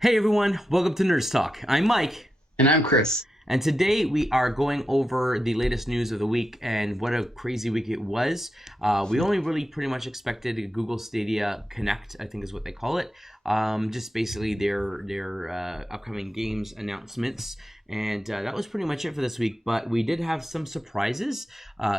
Hey everyone, welcome to Nerds Talk. I'm Mike, And I'm Chris. and today we are going over the latest news of the week and what a crazy week it was. We only really pretty much expected a Google Stadia Connect, I think is what they call it. Just basically their upcoming games announcements, and that was pretty much it for this week. But we did have some surprises,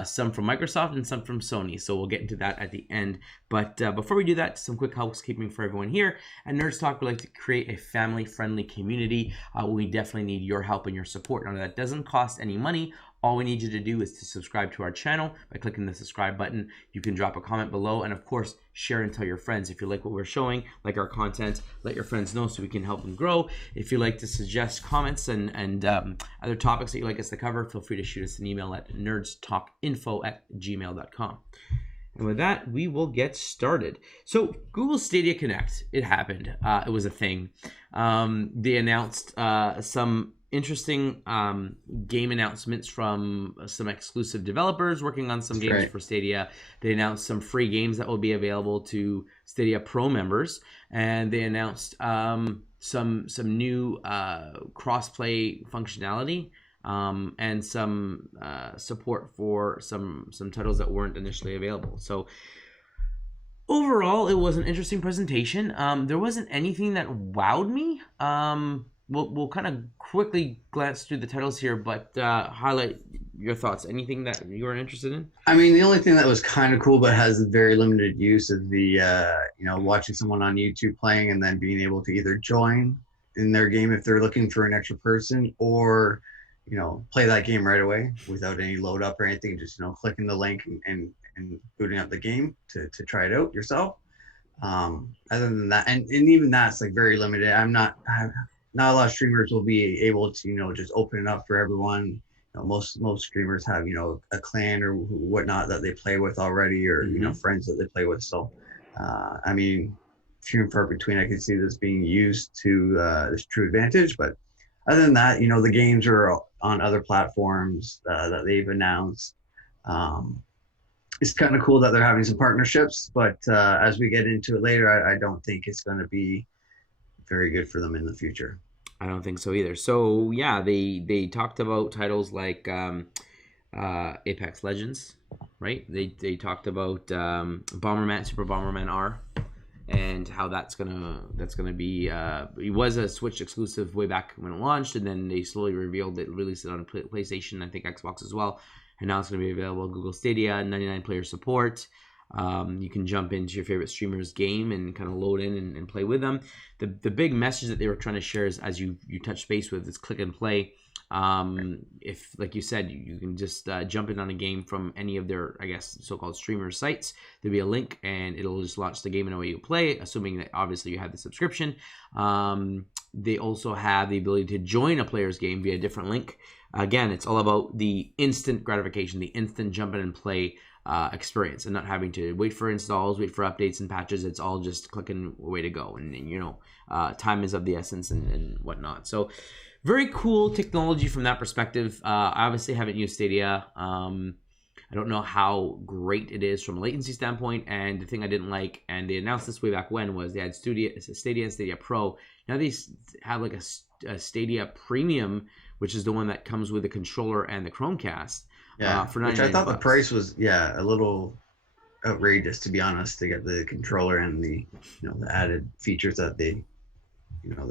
some from Microsoft and some from Sony. So we'll get into that at the end. But before we do that, some quick housekeeping for everyone here. At Nerds Talk, we like to create a family-friendly community. We definitely need your help and your support. Now, that doesn't cost any money. All we need you to do is to subscribe to our channel by clicking the subscribe button. You can drop a comment below, and of course, share and tell your friends. If you like what we're showing, like our content, let your friends know so we can help them grow. If you like to suggest comments and other topics that you'd like us to cover, feel free to shoot us an email at nerdstalkinfo@gmail.com. And with that, we will get started. So Google Stadia Connect, it happened. It was a thing. They announced some interesting game announcements from some exclusive developers working on some games for Stadia. They announced some free games that will be available to Stadia Pro members, and they announced some new cross-play functionality. And some support for some titles that weren't initially available. So overall, it was an interesting presentation. There wasn't anything that wowed me. We'll kind of quickly glance through the titles here, but highlight your thoughts. Anything that you were interested in? I mean, the only thing that was kind of cool but has very limited use is the watching someone on YouTube playing and then being able to either join in their game if they're looking for an extra person, or play that game right away without any load up or anything. Just clicking the link and booting up the game to try it out yourself. Other than that, and even that's like very limited. Not a lot of streamers will be able to just open it up for everyone. Most streamers have a clan or whatnot that they play with already, or friends that they play with. So I mean, few and far between. I can see this being used to this true advantage, but other than that, the games are on other platforms that they've announced. It's kind of cool that they're having some partnerships, but as we get into it later, I don't think it's going to be very good for them in the future. I don't think so either. So yeah, they talked about titles like Apex Legends, right? They talked about Bomberman, Super Bomberman R, and how that's gonna be. It was a Switch exclusive way back when it launched, and then they slowly revealed it, released it on PlayStation, I think Xbox as well, and now it's gonna be available on Google Stadia, 99 player support. You can jump into your favorite streamer's game and kind of load in and play with them. The big message that they were trying to share is, as you touch base with, is click and play. If, like you said, you can just jump in on a game from any of their, I guess, so-called streamer sites. There'll be a link and it'll just launch the game in a way you play, assuming that obviously you have the subscription. They also have the ability to join a player's game via a different link. Again, it's all about the instant gratification, the instant jump in and play experience, and not having to wait for installs, wait for updates and patches. It's all just clicking away to go, and time is of the essence and whatnot. So very cool technology from that perspective. I obviously haven't used Stadia. I don't know how great it is from a latency standpoint, and the thing I didn't like, and they announced this way back when, was they had Stadia and Stadia Pro. Now they have like a Stadia Premium, which is the one that comes with the controller and the Chromecast. Yeah, for which I thought $99. the price was a little outrageous, to be honest, to get the controller and the the added features that they're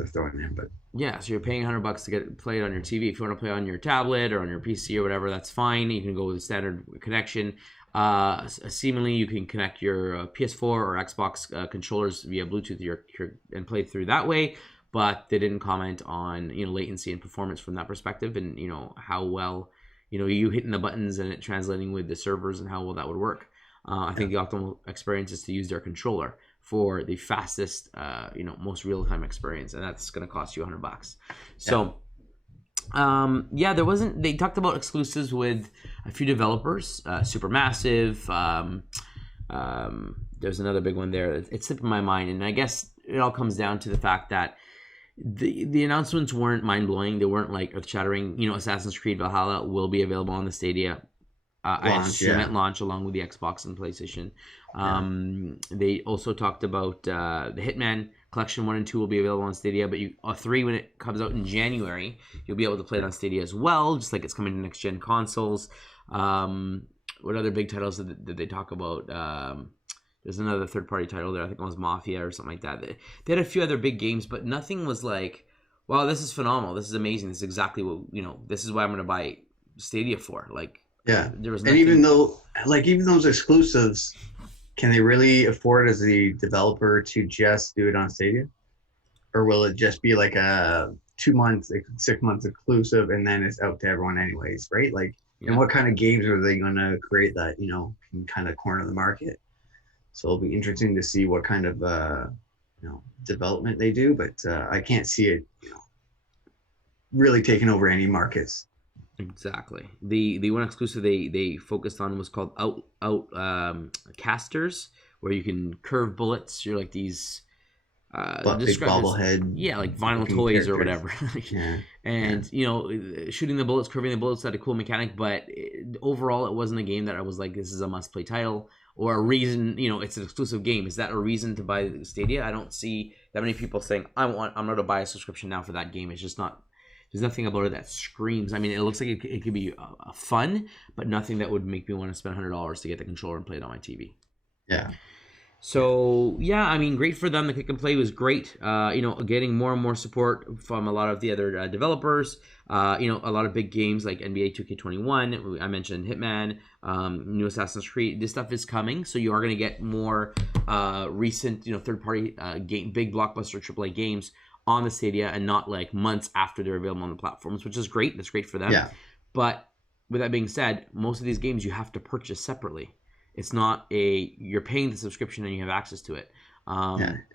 throwing in. But yeah, so you're paying $100 to play it on your TV. If you want to play on your tablet or on your PC or whatever, that's fine. You can go with a standard connection. Seemingly, you can connect your PS4 or Xbox controllers via Bluetooth and play through that way. But they didn't comment on latency and performance from that perspective, and how well you hitting the buttons and it translating with the servers and how well that would work. I think the optimal experience is to use their controller for the fastest, most real-time experience, and that's going to cost you $100. So, there wasn't. They talked about exclusives with a few developers, Supermassive. There's another big one there. It's slipping my mind, and I guess it all comes down to the fact that the announcements weren't mind-blowing. They weren't like earth-shattering. Assassin's Creed Valhalla will be available on the Stadia I assume at launch, along with the Xbox and PlayStation. They also talked about the Hitman Collection 1 and 2 will be available on Stadia, but 3, when it comes out in January, you'll be able to play it on Stadia as well, just like it's coming to next-gen consoles. What other big titles did they talk about? There's another third-party title there. I think it was Mafia or something like that. They had a few other big games, but nothing was like, wow, this is phenomenal. This is amazing. This is exactly what, this is what I'm going to buy Stadia for. Like, yeah. There was nothing. And even those exclusives, can they really afford as a developer to just do it on Stadia? Or will it just be like a 2 months, 6 months exclusive and then it's out to everyone anyways, right? Like, and what kind of games are they going to create that, can kind of corner the market? So it'll be interesting to see what kind of, development they do, but I can't see it, really taking over any markets. Exactly. The one exclusive they focused on was called Casters, where you can curve bullets. You're like these big bobblehead, like vinyl toys characters. Or whatever. Yeah. And shooting the bullets, curving the bullets had a cool mechanic, but overall it wasn't a game that I was like, this is a must play title or a reason. It's an exclusive game. Is that a reason to buy Stadia? I don't see that many people saying I'm going to buy a subscription now for that game. It's just not. There's nothing about it that screams. I mean, it looks like it could be fun, but nothing that would make me want to spend $100 to get the controller and play it on my TV. Yeah. So, yeah, I mean, great for them. The click and play was great. Getting more and more support from a lot of the other developers. A lot of big games like NBA 2K21. I mentioned Hitman, new Assassin's Creed. This stuff is coming, so you are going to get more recent, third-party big blockbuster AAA games on the Stadia and not like months after they're available on the platforms, which is great. That's great for them. Yeah. But with that being said, most of these games you have to purchase separately. It's not you're paying the subscription and you have access to it.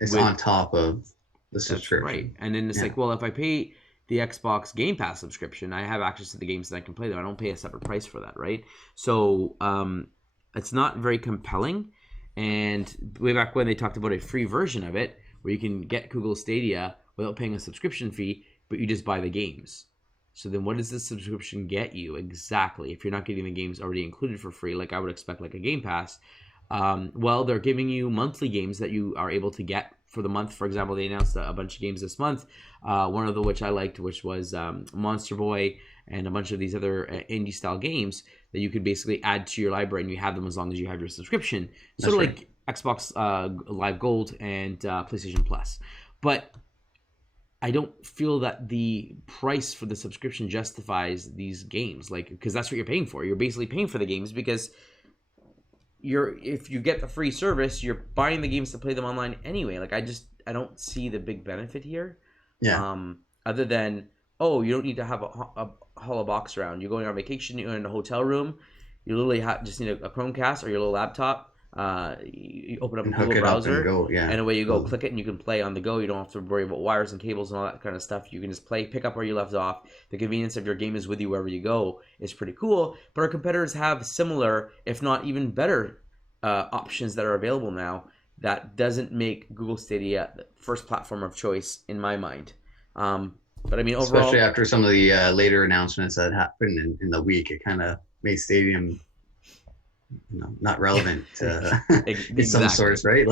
It's on top of the subscription. Right. And then it's like, well, if I pay the Xbox Game Pass subscription, I have access to the games that I can play them. I don't pay a separate price for that, right? So it's not very compelling. And way back when they talked about a free version of it where you can get Google Stadia without paying a subscription fee, but you just buy the games. So then what does this subscription get you exactly if you're not getting the games already included for free, like I would expect, like a Game Pass? Well, they're giving you monthly games that you are able to get for the month. For example, they announced a bunch of games this month, one of which I liked, which was Monster Boy and a bunch of these other indie-style games that you could basically add to your library, and you have them as long as you have your subscription. Sort of like Xbox Live Gold and PlayStation Plus. But I don't feel that the price for the subscription justifies these games, because that's what you're paying for. You're basically paying for the games because if you get the free service, you're buying the games to play them online anyway. I don't see the big benefit here. Yeah. Other than, you don't need to have a hollow box around. You're going on vacation, you're in a hotel room, you literally just need a Chromecast or your little laptop. You open up a Google browser and away you go. Click it and you can play on the go. You don't have to worry about wires and cables and all that kind of stuff. You can just pick up where you left off. The convenience of your game is with you wherever you go is pretty cool. But our competitors have similar, if not even better, options that are available now. That doesn't make Google Stadia the first platform of choice in my mind. But I mean, overall, especially after some of the later announcements that happened in the week, it kind of made Stadium not relevant in some sorts, right?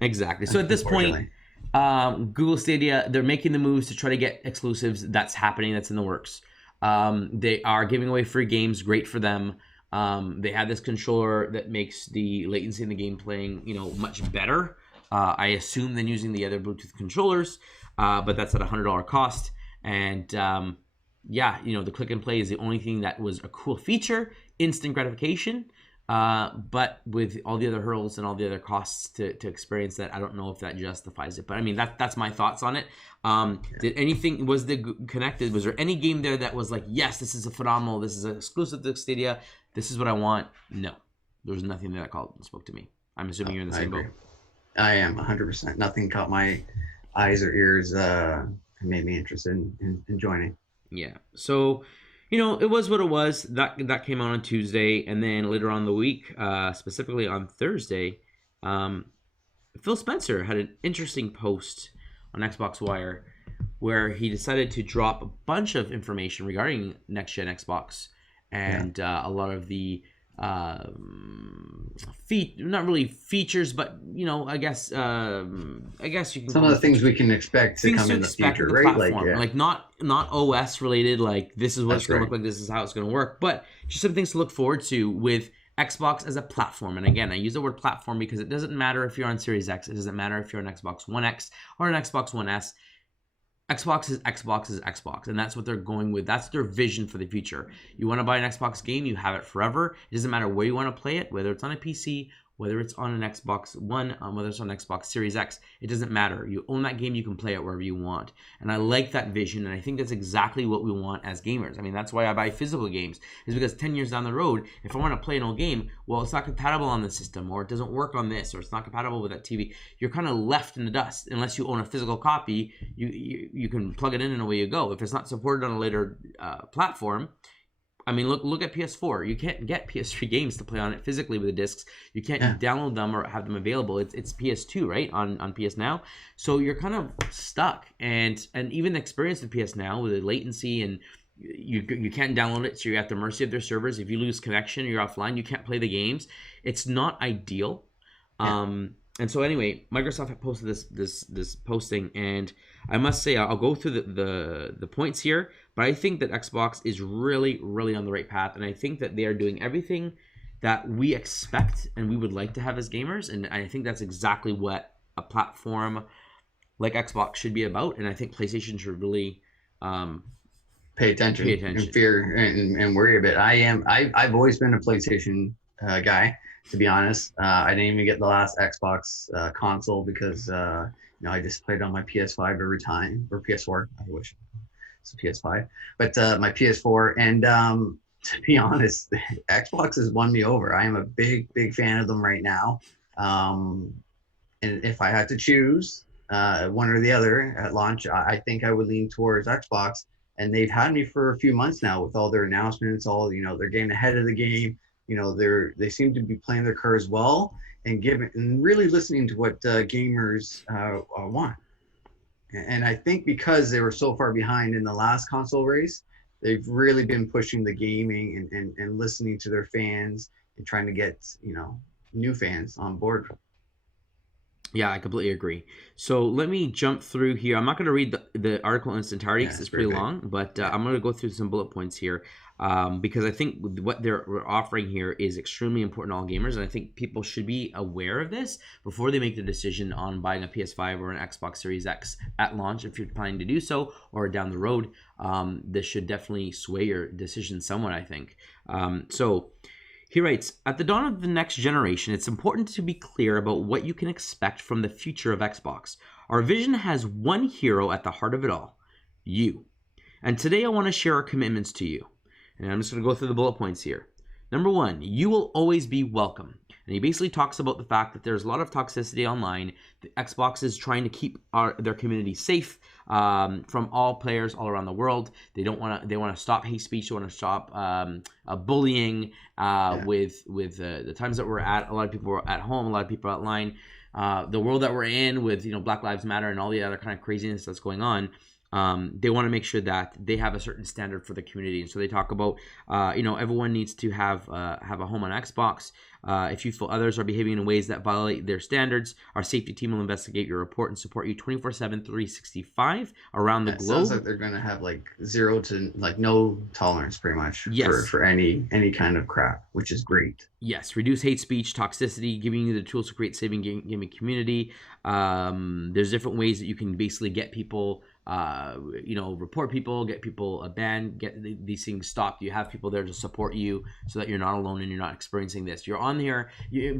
Exactly. So at this point, Google Stadia, they're making the moves to try to get exclusives. That's happening. That's in the works. They are giving away free games. Great for them. They have this controller that makes the latency in the game playing, much better. I assume than using the other Bluetooth controllers, but that's at $100 cost. And the click and play is the only thing that was a cool feature, instant gratification. But with all the other hurdles and all the other costs to experience that, I don't know if that justifies it. But I mean, that's my thoughts on it. Was there any game there that was like, yes, this is this is exclusive to Stadia, this is what I want? No, there was nothing there that spoke to me. I'm assuming you're in the same boat. I am 100%. Nothing caught my eyes or ears and made me interested in joining. Yeah. So, it was what it was. That came out on Tuesday, and then later on in the week, specifically on Thursday, Phil Spencer had an interesting post on Xbox Wire where he decided to drop a bunch of information regarding next-gen Xbox and a lot of the not really features, but I guess you can Some call of them the things features. we can expect to Things come to in the expect with future, the right? Like, platform, yeah, like not OS related, like this is what it's that's going to right. look like, this is how it's going to work, but just some things to look forward to with Xbox as a platform. And again, I use the word platform because it doesn't matter if you're on Series X, it doesn't matter if you're an Xbox One X or an Xbox One S. Xbox is Xbox is Xbox, and that's what they're going with. That's their vision for the future. You want to buy an Xbox game, you have it forever. It doesn't matter where you want to play it, whether it's on a PC, whether it's on an Xbox One, whether it's on Xbox Series X. It doesn't matter. You own that game, you can play it wherever you want. And I like that vision, and I think that's exactly what we want as gamers. I mean, that's why I buy physical games, is because 10 years down the road, if I want to play an old game, well, it's not compatible on the system, or it doesn't work on this, or it's not compatible with that TV. You're kind of left in the dust unless you own a physical copy. You can plug it in and away you go. If it's not supported on a later platform, I mean, look at PS4. You can't get PS3 games to play on it physically with the discs. You can't Yeah. download them or have them available. It's PS2, right, on PS Now. So you're kind of stuck. And even the experience with PS Now with the latency, and you can't download it, so you're at the mercy of their servers. If you lose connection, you're offline. You can't play the games. It's not ideal. Yeah. And so anyway, Microsoft had posted this posting, and I must say I'll go through the points here, but I think that Xbox is really on the right path, and I think that they are doing everything that we expect and we would like to have as gamers, and I think that's exactly what a platform like Xbox should be about, and I think PlayStation should really Pay attention, pay and attention. fear and worry a bit. I've always been a PlayStation guy, to be honest. I didn't even get the last Xbox console because I just played on my PS5 every time, or PS4. I wish it's a PS5, but my PS4. And to be honest, Xbox has won me over. I am a big fan of them right now. Um, and if I had to choose one or the other at launch, I think I would lean towards Xbox. And they've had me for a few months now with all their announcements. They're getting ahead of the game. They seem to be playing their cards well and really listening to what gamers want. And I think because they were so far behind in the last console race, they've really been pushing the gaming and listening to their fans and trying to get new fans on board. Yeah, I completely agree. So let me jump through here. I'm not going to read the article in its entirety Yeah, because it's it's pretty pretty big. long, but Yeah. I'm going to go through some bullet points here because I think what they're offering here is extremely important to all gamers, and I think people should be aware of this before they make the decision on buying a PS5 or an Xbox Series X at launch, if you're planning to do so, or down the road. This should definitely sway your decision somewhat, I think. So he writes, at the dawn of the next generation, it's important to be clear about what you can expect from the future of Xbox. Our vision has one hero at the heart of it all, you. And today I want to share our commitments to you. And I'm just going to go through the bullet points here. Number one, you will always be welcome. And he basically talks about the fact that there's a lot of toxicity online. The Xbox is trying to keep their community safe from all players all around the world. They want to stop hate speech. They want to stop bullying. Yeah. With the times that we're at, a lot of people are at home, a lot of people are online. The world that we're in with Black Lives Matter and all the other kind of craziness that's going on. They want to make sure that they have a certain standard for the community, and so they talk about, everyone needs to have a home on Xbox. If you feel others are behaving in ways that violate their standards, our safety team will investigate your report and support you 24/7, 365 around the It sounds like globe. they're gonna have like zero to like no tolerance, pretty much, for Yes, any kind of crap, which is great. yes, reduce hate speech, toxicity, giving you the tools to create saving gaming community. There's different ways that you can basically get people, report people, get people banned, get these things stopped. You have people there to support you so that you're not alone and you're not experiencing this. You're on here.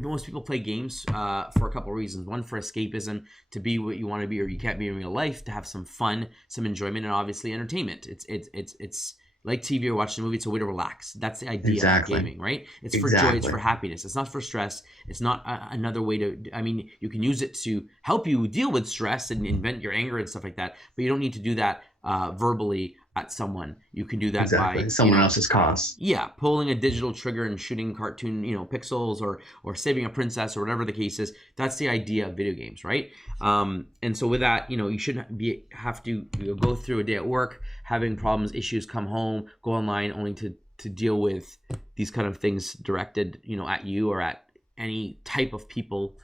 Most people play games for a couple of reasons. One, for escapism, to be what you want to be or you can't be in real life, to have some fun, some enjoyment, and obviously entertainment. It's like TV or watching a movie. It's a way to relax. That's the idea of Exactly. gaming, right? It's for joy. It's Exactly. for happiness. It's not for stress. It's not another way to. I mean, you can use it to help you deal with stress and invent your anger and stuff like that. But you don't need to do that verbally at someone. You can do that by Exactly. Someone else's cause. yeah, pulling a digital trigger and shooting cartoon, pixels or saving a princess or whatever the case is. That's the idea of video games, right? And so with that, you shouldn't have to go through a day at work having problems, issues, come home, go online, only to to deal with these kind of things directed, at you or at any type of people,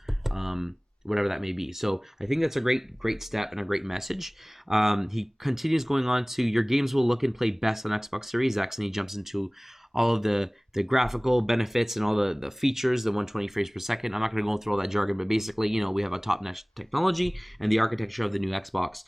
whatever that may be. So I think that's a great step and a great message. He continues going on to, your games will look and play best on Xbox Series X, and he jumps into all of the graphical benefits and all the features, the 120 frames per second. I'm not going to go through all that jargon, but basically, we have a top-notch technology and the architecture of the new Xbox.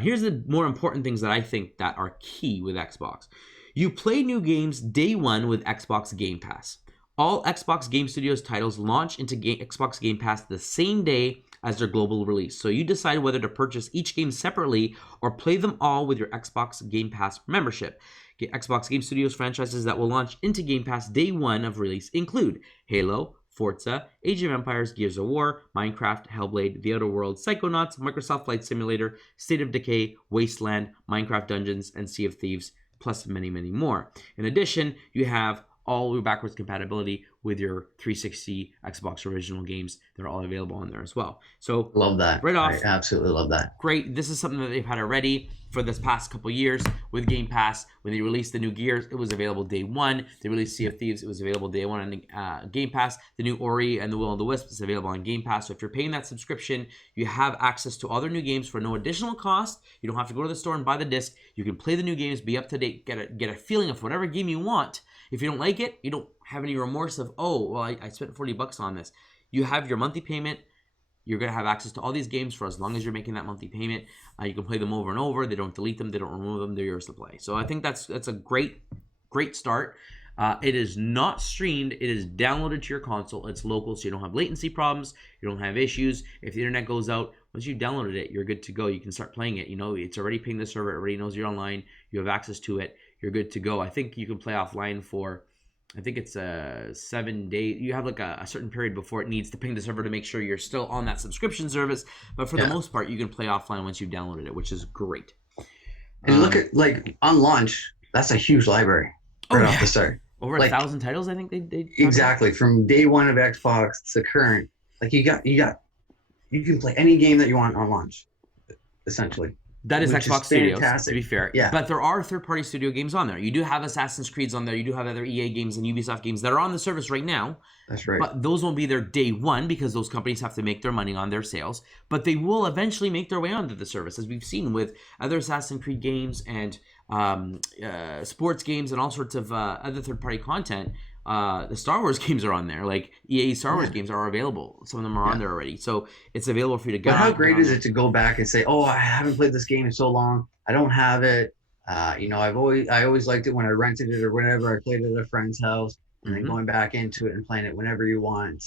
Here's the more important things that I think that are key with Xbox. You play new games day one with Xbox Game Pass. All Xbox Game Studios titles launch into Xbox Game Pass the same day as their global release. So you decide whether to purchase each game separately or play them all with your Xbox Game Pass membership. Xbox Game Studios franchises that will launch into Game Pass day one of release include Halo, Forza, Age of Empires, Gears of War, Minecraft, Hellblade, The Outer Worlds, Psychonauts, Microsoft Flight Simulator, State of Decay, Wasteland, Minecraft Dungeons, and Sea of Thieves, plus many, many more. In addition, you have all your backwards compatibility with your 360 Xbox original games. They're all available on there as well. So Love that. Right off, I absolutely love that. Great. This is something that they've had already for this past couple years with Game Pass. When they released the new Gears, it was available day one. They released Sea of Thieves, it was available day one on Game Pass. The new Ori and the Will of the Wisp is available on Game Pass. So if you're paying that subscription, you have access to all their new games for no additional cost. You don't have to go to the store and buy the disc. You can play the new games, be up to date, get a feeling of whatever game you want. If you don't like it, you don't have any remorse of, I spent $40 on this. You have your monthly payment. You're going to have access to all these games for as long as you're making that monthly payment. You can play them over and over. They don't delete them. They don't remove them. They're yours to play. So I think that's a great start. It is not streamed. It is downloaded to your console. It's local, so you don't have latency problems. You don't have issues. If the internet goes out, once you downloaded it, you're good to go. You can start playing it. It's already pinged the server. It already knows you're online. You have access to it. You're good to go. I think you can play offline for, I think it's 7 days. You have like a certain period before it needs to ping the server to make sure you're still on that subscription service. But for the most part, you can play offline once you've downloaded it, which is great. And look at, like, on launch, that's a huge library off the start. Over 1,000 titles, I think they exactly from day one of Xbox to current. Like you can play any game that you want on launch, essentially. That is Xbox Studios, to be fair. Yeah. But there are third-party studio games on there. You do have Assassin's Creeds on there. You do have other EA games and Ubisoft games that are on the service right now. That's right. But those won't be there day one because those companies have to make their money on their sales. But they will eventually make their way onto the service, as we've seen with other Assassin's Creed games and sports games and all sorts of other third-party content. The Star Wars games are on there. Like EA Star Wars games are available. Some of them are on there already. So it's available for you to go. But how great is it to go back and say, I haven't played this game in so long. I don't have it. I always liked it when I rented it or whenever I played it at a friend's house, and then going back into it and playing it whenever you want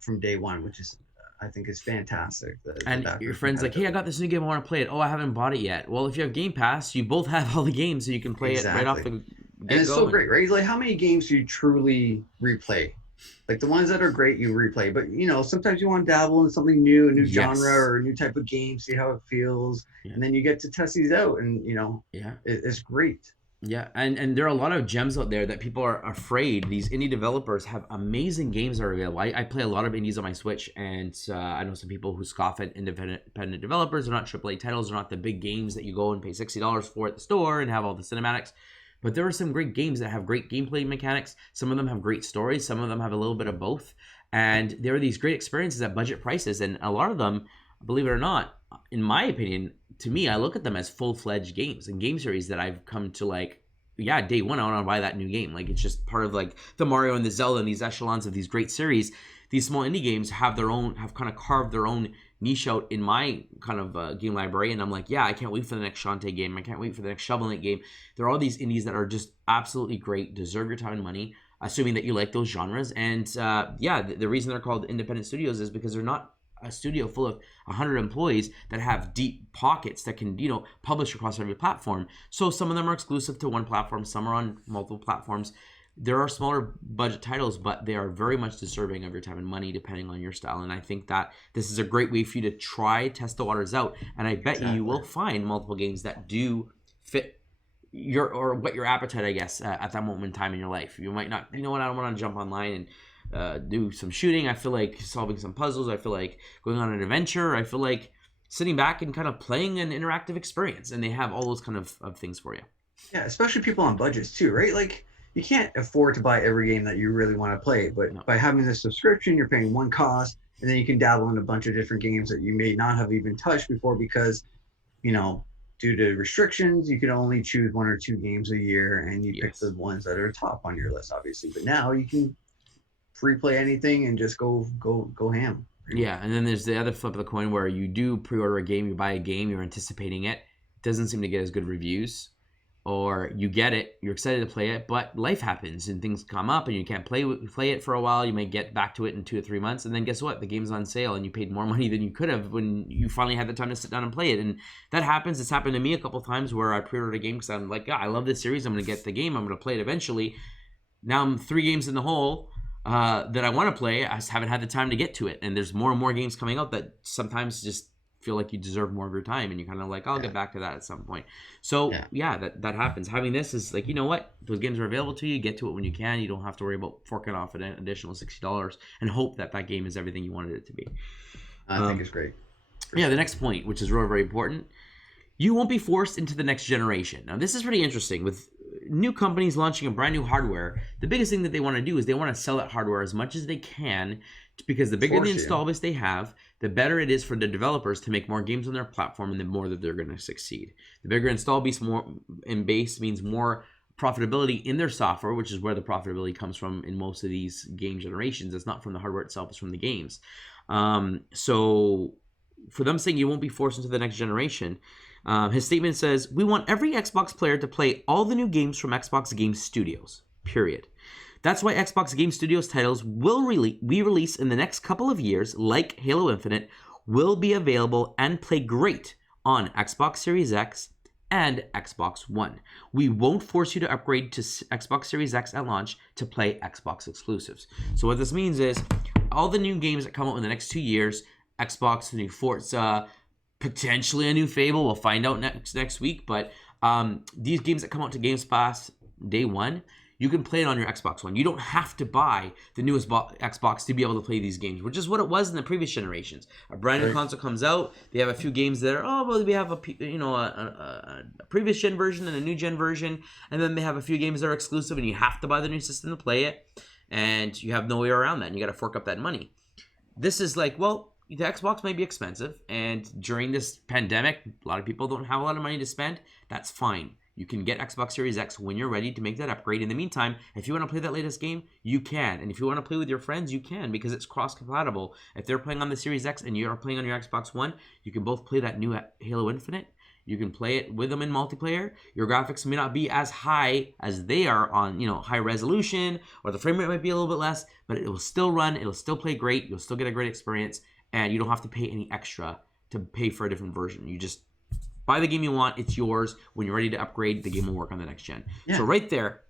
from day one, which is, I think, is fantastic. And your friend's like, hey, I got this new game. I want to play it. I haven't bought it yet. Well, if you have Game Pass, you both have all the games, so you can play it right off the and it's so great, right? Like, how many games do you truly replay? Like, the ones that are great, you replay. But, sometimes you want to dabble in something new, a new genre or a new type of game, see how it feels. Yeah. And then you get to test these out, and, it's great. Yeah, and there are a lot of gems out there that people are afraid. These indie developers have amazing games that are available. I play a lot of indies on my Switch, and I know some people who scoff at independent developers. They're not AAA titles. They're not the big games that you go and pay $60 for at the store and have all the cinematics. But there are some great games that have great gameplay mechanics. Some of them have great stories. Some of them have a little bit of both. And there are these great experiences at budget prices. And a lot of them, believe it or not, in my opinion, to me, I look at them as full-fledged games and game series that I've come to day one, I want to buy that new game. Like, it's just part of like the Mario and the Zelda and these echelons of these great series. These small indie games have kind of carved their own niche out in my kind of game library, and I'm like, I can't wait for the next Shantae game. I can't wait for the next Shovel Knight game. There are all these indies that are just absolutely great, deserve your time and money, assuming that you like those genres. And the reason they're called independent studios is because they're not a studio full of 100 employees that have deep pockets that can, publish across every platform. So some of them are exclusive to one platform, some are on multiple platforms. There are smaller budget titles, but they are very much deserving of your time and money depending on your style. And I think that this is a great way for you to test the waters out. And I bet you will find multiple games that do fit whet your appetite, I guess, at that moment in time in your life. You might not, I don't want to jump online and do some shooting. I feel like solving some puzzles. I feel like going on an adventure. I feel like sitting back and kind of playing an interactive experience. And they have all those kind of things for you. Yeah, especially people on budgets too, right? Like, you can't afford to buy every game that you really want to play. But No. by having this subscription, you're paying one cost, and then you can dabble in a bunch of different games that you may not have even touched before because, you know, due to restrictions, you can only choose 1 or 2 games a year, and you pick Yes. the ones that are top on your list, obviously. But now you can free play anything and just go ham. Yeah, and then there's the other flip of the coin where you do pre-order a game, you buy a game, you're anticipating it, doesn't seem to get as good reviews, or you get it, you're excited to play it, but life happens and things come up and you can't play it for a while. You may get back to it in 2 or 3 months, and then guess what? The game's on sale and you paid more money than you could have when you finally had the time to sit down and play it. And that happens. It's happened to me a couple of times where I pre-ordered a game because I'm like, yeah, I love this series. I'm going to get the game. I'm going to play it eventually. Now I'm 3 games in the hole that I want to play. I just haven't had the time to get to it. And there's more and more games coming out that sometimes just feel like you deserve more of your time, and you're kind of like, I'll get back to that at some point. So yeah, that happens. Having this is like, you know what? Those games are available to you. Get to it when you can. You don't have to worry about forking off an additional $60 and hope that that game is everything you wanted it to be. I think it's great. Yeah, the next point, which is really very important, you won't be forced into the next generation. Now, this is pretty interesting. With new companies launching a brand new hardware, the biggest thing that they want to do is they want to sell that hardware as much as they can, because the bigger the install base they have, the better it is for the developers to make more games on their platform, and the more that they're going to succeed. The bigger install base means more profitability in their software, which is where the profitability comes from in most of these game generations. It's not from the hardware itself, it's from the games. So for them saying you won't be forced into the next generation, his statement says, we want every Xbox player to play all the new games from Xbox Game Studios, period. That's why Xbox Game Studios titles we release in the next couple of years, like Halo Infinite, will be available and play great on Xbox Series X and Xbox One. We won't force you to upgrade to Xbox Series X at launch to play Xbox exclusives. So what this means is all the new games that come out in the next 2 years, Xbox, the new Forza, potentially a new Fable, we'll find out next week, but these games that come out to Games Pass day one, you can play it on your Xbox One. You don't have to buy the newest Xbox to be able to play these games, which is what it was in the previous generations. A brand new console comes out, they have a few games that are, we have a previous gen version and a new gen version, and then they have a few games that are exclusive, and you have to buy the new system to play it, and you have no way around that, and you got to fork up that money. This is like, well, the Xbox may be expensive, and during this pandemic, a lot of people don't have a lot of money to spend. That's fine. You can get Xbox Series X when you're ready to make that upgrade. In the meantime, if you want to play that latest game, you can. And if you want to play with your friends, you can, because it's cross-compatible. If they're playing on the Series X and you're playing on your Xbox One, you can both play that new Halo Infinite. You can play it with them in multiplayer. Your graphics may not be as high as they are on, high resolution, or the frame rate might be a little bit less, but it will still run. It'll still play great. You'll still get a great experience, and you don't have to pay any extra to pay for a different version. You just buy the game you want. It's yours. When you're ready to upgrade, the game will work on the next gen. Yeah. So right there,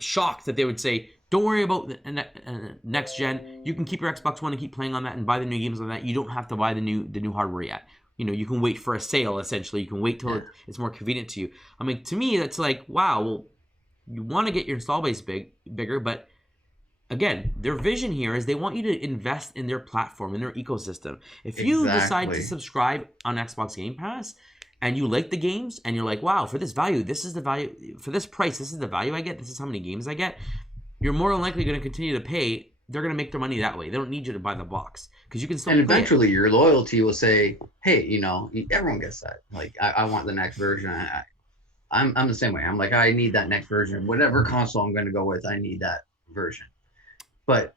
shocked that they would say, don't worry about the next gen. You can keep your Xbox One and keep playing on that and buy the new games on that. You don't have to buy the new hardware yet. You can wait for a sale, essentially. You can wait till it's more convenient to you. I mean, to me, that's like, wow, well, you want to get your install base bigger, but again, their vision here is they want you to invest in their platform, in their ecosystem. If you decide to subscribe on Xbox Game Pass and you like the games and you're like, wow, for this value, this is the value, for this price, this is the value I get, this is how many games I get, you're more than likely going to continue to pay. They're going to make their money that way. They don't need you to buy the box because you can still. And eventually your loyalty will say, hey, everyone gets that. Like, I want the next version. I'm the same way. I'm like, I need that next version. Whatever console I'm going to go with, I need that version. But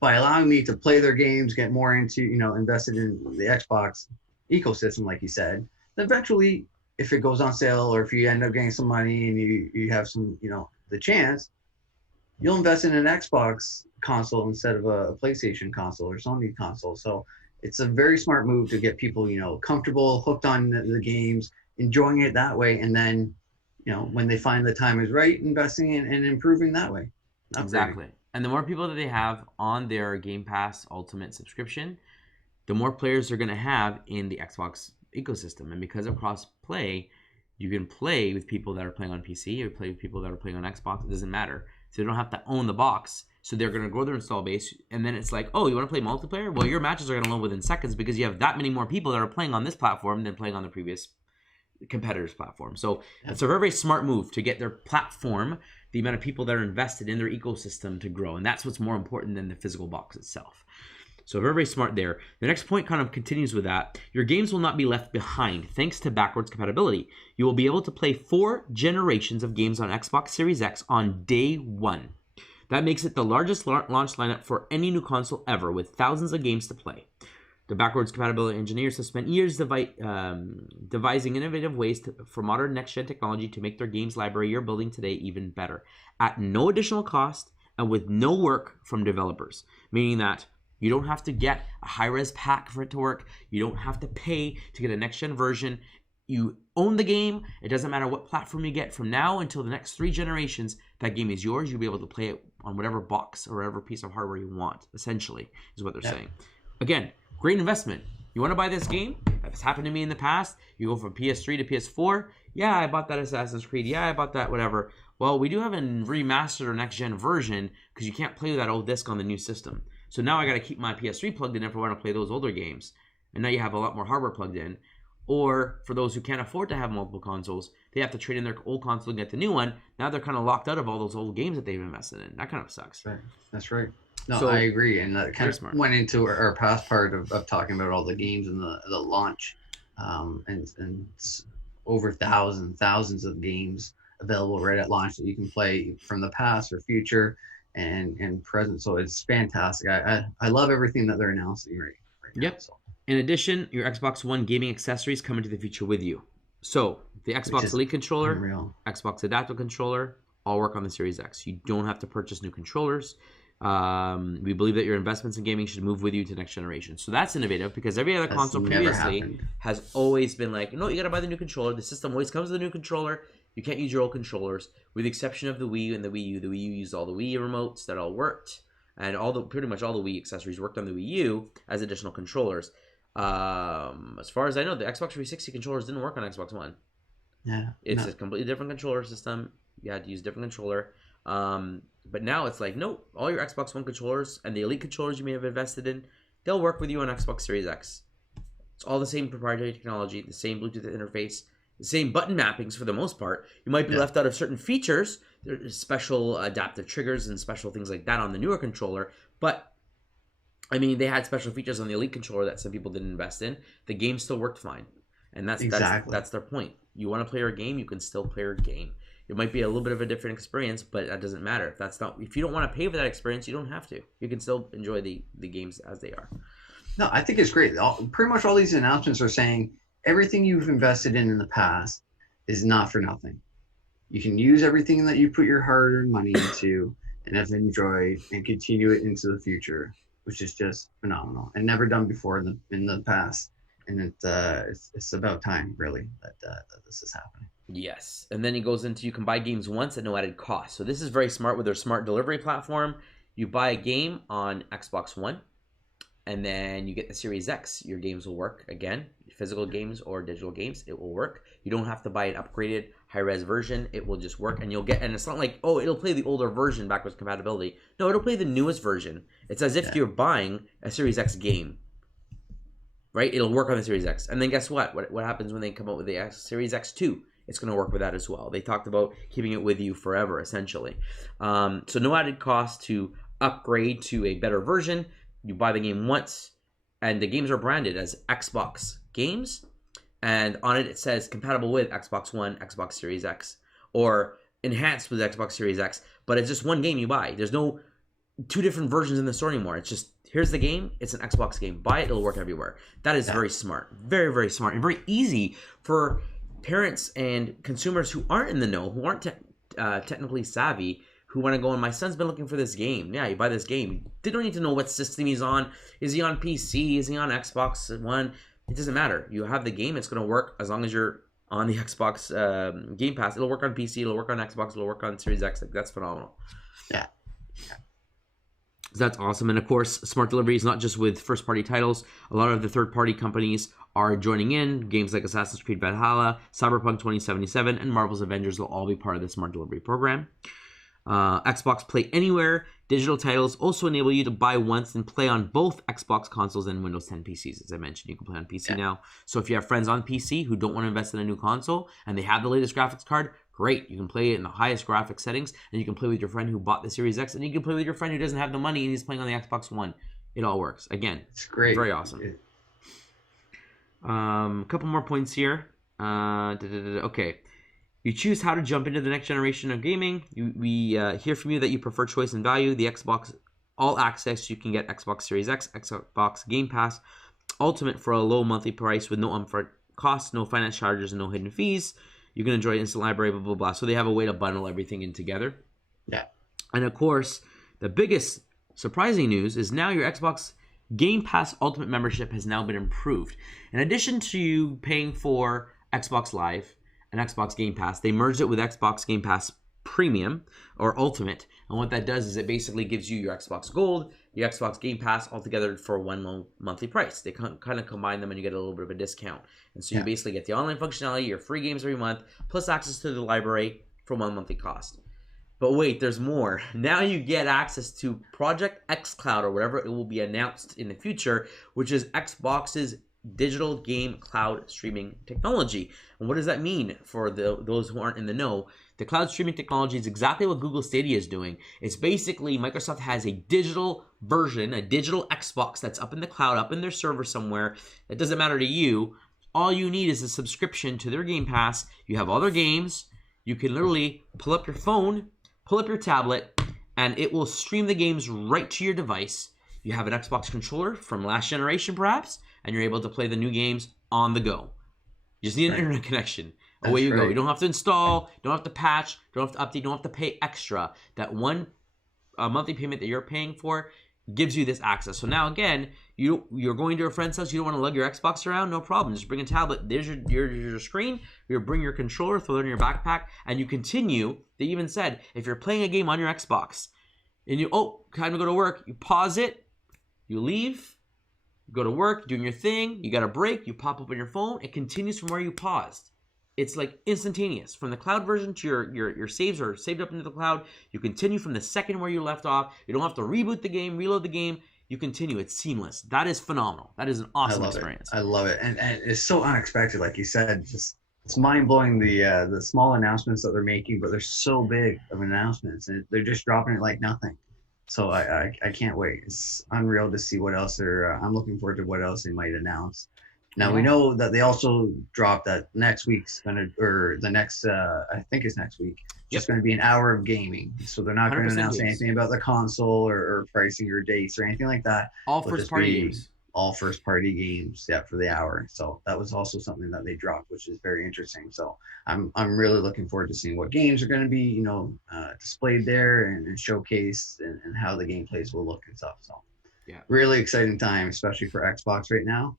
by allowing me to play their games, get more into, invested in the Xbox ecosystem, like you said, eventually, if it goes on sale or if you end up getting some money and you have some, the chance, you'll invest in an Xbox console instead of a PlayStation console or Sony console. So it's a very smart move to get people, comfortable, hooked on the games, enjoying it that way. And then, when they find the time is right, investing in and improving that way. Exactly. And the more people that they have on their Game Pass Ultimate subscription, the more players they're going to have in the Xbox ecosystem. And because of cross-play, you can play with people that are playing on PC or play with people that are playing on Xbox. It doesn't matter. So they don't have to own the box. So they're going to grow their install base. And then it's like, oh, you want to play multiplayer? Well, your matches are going to load within seconds because you have that many more people that are playing on this platform than playing on the previous competitor's platform. So it's a very, very smart move to get their platform the amount of people that are invested in their ecosystem to grow. And that's what's more important than the physical box itself. So very, very smart there. The next point kind of continues with that. Your games will not be left behind thanks to backwards compatibility. You will be able to play 4 generations of games on Xbox Series X on day 1. That makes it the largest launch lineup for any new console ever, with thousands of games to play. The backwards compatibility engineers have spent years devising innovative ways for modern next-gen technology to make their games library you're building today even better, at no additional cost and with no work from developers, meaning that you don't have to get a high-res pack for it to work. You don't have to pay to get a next-gen version. You own the game. It doesn't matter what platform you get from now until the next 3 generations. That game is yours. You'll be able to play it on whatever box or whatever piece of hardware you want, essentially, is what they're saying. Again, great investment. You want to buy this game? That's happened to me in the past. You go from PS3 to PS4. Yeah, I bought that Assassin's Creed. Yeah, I bought that whatever. Well, we do have a remastered or next-gen version because you can't play with that old disc on the new system. So now I got to keep my PS3 plugged in if I want to play those older games. And now you have a lot more hardware plugged in. Or for those who can't afford to have multiple consoles, they have to trade in their old console and get the new one. Now they're kind of locked out of all those old games that they've invested in. That kind of sucks. Right. That's right. No, So, I agree. And that kind of smart. went into our past part of talking about all the games and the launch. And over thousands of games available right at launch that you can play from the past or future and present. So it's fantastic. I love everything that they're announcing right now. Yep. In addition, your Xbox One gaming accessories come into the future with you. So the Xbox Elite controller, unreal. Xbox Adaptive controller, all work on the Series X. You don't have to purchase new controllers. We believe that your investments in gaming should move with you to the next generation. So that's innovative because every other console previously has always been like, no, you got to buy the new controller. The system always comes with a new controller. You can't use your old controllers, with the exception of the Wii U and the Wii U. The Wii U used all the Wii remotes that all worked, and pretty much all the Wii accessories worked on the Wii U as additional controllers. As far as I know, the Xbox 360 controllers didn't work on Xbox One. Yeah, it's a completely different controller system. You had to use a different controller. But now it's like, no, all your Xbox One controllers and the Elite controllers you may have invested in, they'll work with you on Xbox Series X. It's all the same proprietary technology, the same Bluetooth interface, the same button mappings for the most part. You might be left out of certain features. There's special adaptive triggers and special things like that on the newer controller. But, I mean, they had special features on the Elite controller that some people didn't invest in. The game still worked fine. And that's their point. You want to play your game, you can still play your game. It might be a little bit of a different experience, but that doesn't matter. If you don't want to pay for that experience, you don't have to. You can still enjoy the games as they are. No, I think it's great. Pretty much all these announcements are saying everything you've invested in the past is not for nothing. You can use everything that you put your hard-earned money into and have enjoyed and continue it into the future, which is just phenomenal and never done before in the past. And it's about time, really, that this is happening. Yes. And then he goes into you can buy games once at no added cost. So this is very smart with their smart delivery platform. You buy a game on Xbox One, and then you get the Series X. Your games will work again. Physical games or digital games, it will work. You don't have to buy an upgraded high-res version. It will just work, and and it's not like, oh, it'll play the older version backwards compatibility. No, it'll play the newest version. It's as if you're buying a Series X game. Right? It'll work on the Series X. And then guess what? What happens when they come out with the Series X2? It's going to work with that as well. They talked about keeping it with you forever, essentially. So no added cost to upgrade to a better version. You buy the game once, and the games are branded as Xbox games. And on it says compatible with Xbox One, Xbox Series X, or enhanced with Xbox Series X. But it's just one game you buy. There's no 2 different versions in the store anymore. It's just, here's the game. It's an Xbox game. Buy it. It'll work everywhere. That is very smart. Very, very smart. And very easy for parents and consumers who aren't in the know, who aren't technically savvy, who want to go, and my son's been looking for this game. Yeah, you buy this game. They don't need to know what system he's on. Is he on PC? Is he on Xbox One? It doesn't matter. You have the game. It's going to work as long as you're on the Xbox Game Pass. It'll work on PC. It'll work on Xbox. It'll work on Series X. That's phenomenal. Yeah. That's awesome. And of course, smart delivery is not just with first-party titles. A lot of the third-party companies are joining in. Games like Assassin's Creed Valhalla, Cyberpunk 2077, and Marvel's Avengers will all be part of the smart delivery program. Xbox Play Anywhere digital titles also enable you to buy once and play on both Xbox consoles and Windows 10 PCs. As I mentioned, you can play on PC now. So if you have friends on PC who don't want to invest in a new console and they have the latest graphics card, great. You can play it in the highest graphic settings, and you can play with your friend who bought the Series X, and you can play with your friend who doesn't have the money and he's playing on the Xbox One. It all works. Again, it's great. Very awesome. A couple more points here. Okay. You choose how to jump into the next generation of gaming. We hear from you that you prefer choice and value. The Xbox All Access, you can get Xbox Series X, Xbox Game Pass Ultimate for a low monthly price with no upfront costs, no finance charges, and no hidden fees. You can enjoy instant library, blah, blah, blah. So they have a way to bundle everything in together. Yeah. And of course, the biggest surprising news is now your Xbox Game Pass Ultimate membership has now been improved. In addition to you paying for Xbox Live and Xbox Game Pass, they merged it with Xbox Game Pass Premium or Ultimate. And what that does is it basically gives you your Xbox Gold, your Xbox Game Pass all together for one low monthly price. They kind of combine them and you get a little bit of a discount. And so you basically get the online functionality, your free games every month, plus access to the library for one monthly cost. But wait, there's more. Now you get access to Project xCloud or whatever it will be announced in the future, which is Xbox's digital game cloud streaming technology. And what does that mean for those who aren't in the know? The cloud streaming technology is exactly what Google Stadia is doing. It's basically Microsoft has a digital version, a digital Xbox that's up in the cloud, up in their server somewhere. That doesn't matter to you. All you need is a subscription to their Game Pass. You have all their games. You can literally pull up your phone, pull up your tablet, and it will stream the games right to your device. You have an Xbox controller from last generation perhaps, and you're able to play the new games on the go. You just need an internet connection. Away you go. You don't have to install, don't have to patch, don't have to update, don't have to pay extra. That one monthly payment that you're paying for gives you this access. So now again, you're going to a friend's house, you don't want to lug your Xbox around, no problem. Just bring a tablet. There's your screen. You bring your controller, throw it in your backpack, and you continue. They even said if you're playing a game on your Xbox and time to go to work, you pause it, you leave, you go to work, doing your thing, you got a break, you pop up on your phone, it continues from where you paused. It's like instantaneous. From the cloud version to your saves are saved up into the cloud. You continue from the second where you left off. You don't have to reboot the game, reload the game. You continue. It's seamless. That is phenomenal. That is an awesome experience. I love it. And it's so unexpected, like you said. Just it's mind-blowing the small announcements that they're making, but they're so big of announcements. And they're just dropping it like nothing. So I can't wait. It's unreal to see what else I'm looking forward to what else they might announce. Now we know that they also dropped that next week's I think it's next week. Just going to be an hour of gaming. So they're not going to announce anything about the console or pricing or dates or anything like that. All first party games. All first party games, for the hour. So that was also something that they dropped, which is very interesting. So I'm really looking forward to seeing what games are going to be, displayed there and showcased and how the gameplays will look and stuff. So really exciting time, especially for Xbox right now.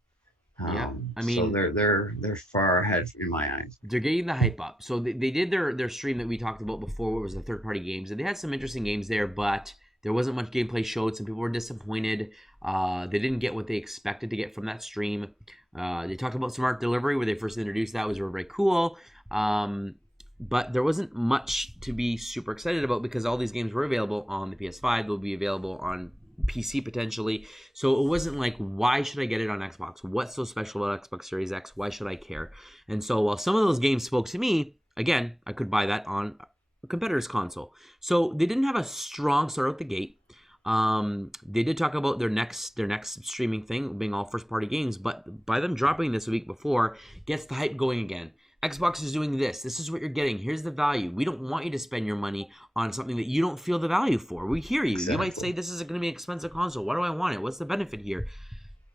I mean, so they're far ahead in my eyes. They're getting the hype up. So they did their stream that we talked about before, what was the third party games, and they had some interesting games there, but there wasn't much gameplay showed. Some people were disappointed. They didn't get what they expected to get from that stream. They talked about smart delivery where they first introduced that, was very cool. But there wasn't much to be super excited about because all these games were available on the PS5. They'll be available on PC potentially. So it wasn't like, why should I get it on Xbox? What's so special about Xbox Series X? Why should I care? And so while some of those games spoke to me, again, I could buy that on a competitor's console. So they didn't have a strong start out the gate. They did talk about their next streaming thing being all first party games, but by them dropping this a week before, gets the hype going again. Xbox is doing this. This is what you're getting. Here's the value. We don't want you to spend your money on something that you don't feel the value for. We hear you. Exactly. You might say, this is going to be an expensive console. Why do I want it? What's the benefit here?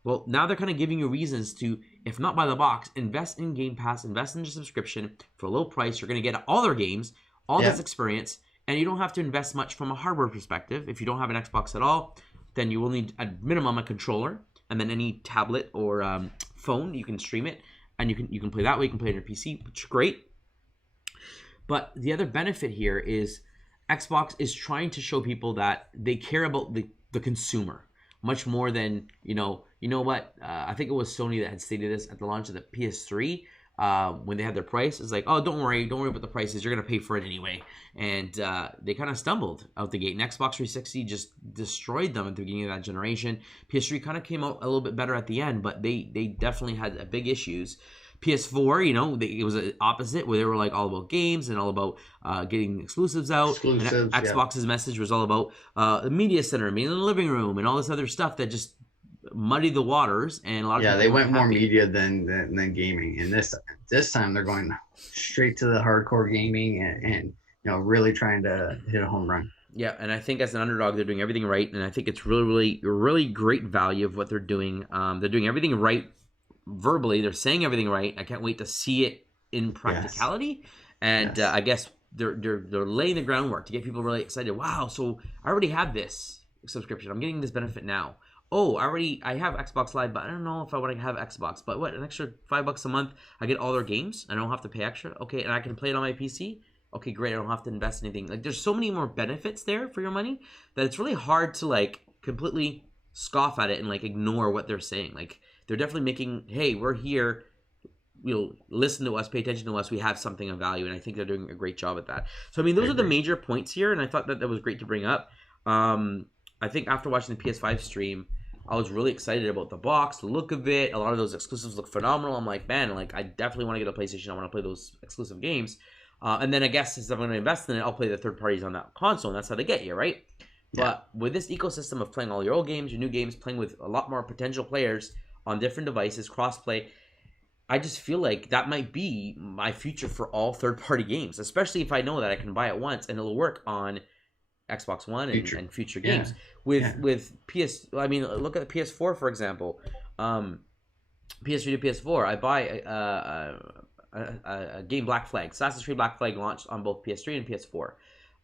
Well, now they're kind of giving you reasons to, if not buy the box, invest in Game Pass, invest in your subscription for a low price. You're going to get all their games, all this experience, and you don't have to invest much from a hardware perspective. If you don't have an Xbox at all, then you will need, at minimum, a controller, and then any tablet or phone, you can stream it. And you can play that way. You can play on your PC, which is great. But the other benefit here is Xbox is trying to show people that they care about the consumer much more than, you know what? I think it was Sony that had stated this at the launch of the PS3 when they had their price. It's like, oh, don't worry about the prices. You're going to pay for it anyway. And they kind of stumbled out the gate. And Xbox 360 just destroyed them at the beginning of that generation. PS3 kind of came out a little bit better at the end, but they definitely had big issues. PS4, you know, it was an opposite where they were like all about games and all about getting exclusives out. Exclusives, And yeah. Xbox's message was all about the media center, being in the living room, and all this other stuff that just muddied the waters. And a lot of people They weren't went more happy. media than gaming. And this time they're going straight to the hardcore gaming and really trying to hit a home run. Yeah, and I think as an underdog, they're doing everything right, and I think it's really, really great value of what they're doing. They're doing everything right verbally. They're saying everything right. I can't wait to see it in practicality. Yes. And yes. I guess they're laying the groundwork to get people really excited. Wow, so I already have this subscription. I'm getting this benefit now. Oh, I have Xbox Live, but I don't know if I want to have Xbox. But what, an extra $5 a month, I get all their games. I don't have to pay extra. Okay, and I can play it on my PC. Okay, great. I don't have to invest anything. Like, there's so many more benefits there for your money that it's really hard to like completely scoff at it and like ignore what they're saying. Like, they're definitely making, hey, we're here. You'll listen to us, pay attention to us. We have something of value, and I think they're doing a great job at that. So, I mean, those are the major points here, and I thought that was great to bring up. I think after watching the PS5 stream, I was really excited about the box, the look of it. A lot of those exclusives look phenomenal. I'm like, man, like I definitely want to get a PlayStation. I want to play those exclusive games. And then I guess since I'm going to invest in it, I'll play the third parties on that console, and that's how they get you, right? Yeah. But with this ecosystem of playing all your old games, your new games, playing with a lot more potential players on different devices, crossplay, I just feel like that might be my future for all third-party games, especially if I know that I can buy it once and it'll work on Xbox One and future games. With PS, I mean, look at the PS4 for example. PS3 to PS4, I buy a game Black Flag. Assassin's Creed Black Flag launched on both PS3 and PS4.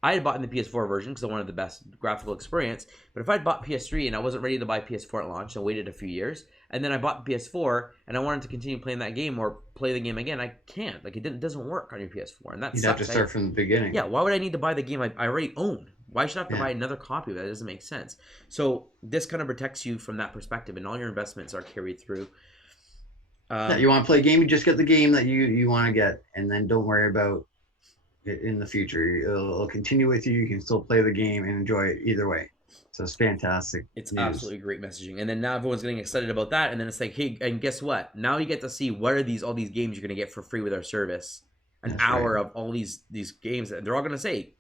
I had bought in the PS4 version because I wanted the best graphical experience. But if I'd bought PS3 and I wasn't ready to buy PS4 at launch, I waited a few years, and then I bought PS4 and I wanted to continue playing that game or play the game again, I can't. Like, it doesn't work on your PS4, and that you'd sucks. have to start from the beginning. Yeah, why would I need to buy the game I already own? Why should I have to buy another copy of that? It doesn't make sense. So this kind of protects you from that perspective, and all your investments are carried through. You want to play a game, you just get the game that you want to get, and then don't worry about it in the future. It'll continue with you. You can still play the game and enjoy it either way. So it's fantastic. It's absolutely great messaging. And then now everyone's getting excited about that. And then it's like, hey, and guess what? Now you get to see what are all these games you're going to get for free with our service. An hour of all these games. They're all going to say,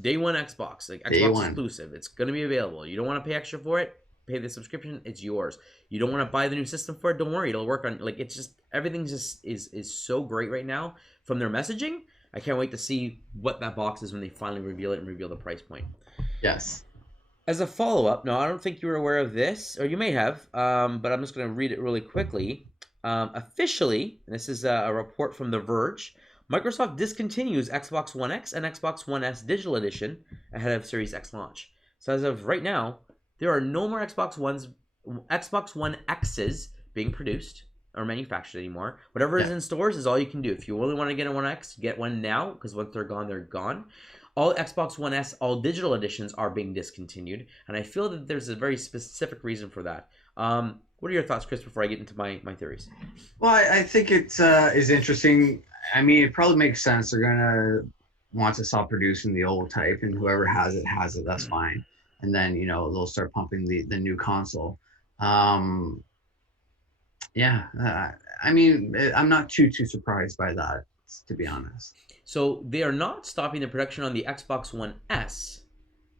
day one Xbox, like Xbox exclusive. It's going to be available. You don't want to pay extra for it? Pay the subscription, it's yours. You don't want to buy the new system for it, don't worry, it'll work on, like, it's just, everything just is so great right now from their messaging. I can't wait to see what that box is when they finally reveal it and reveal the price point. Yes. As a follow-up, no, I don't think you were aware of this, or you may have, but I'm just going to read it really quickly. Officially, this is a report from The Verge, Microsoft discontinues Xbox One X and Xbox One S Digital Edition ahead of Series X launch. So as of right now, there are no more Xbox One X's being produced or manufactured anymore. Whatever is in stores is all you can do. If you really want to get a One X, get one now, because once they're gone, they're gone. All Xbox One S, all digital editions are being discontinued, and I feel that there's a very specific reason for that. What are your thoughts, Chris, before I get into my theories? Well, I think it is interesting. I mean, it probably makes sense. They're going to want to stop producing the old type, and whoever has it, that's fine. And then, they'll start pumping the new console. I mean, I'm not too surprised by that, to be honest. So they are not stopping the production on the Xbox One S,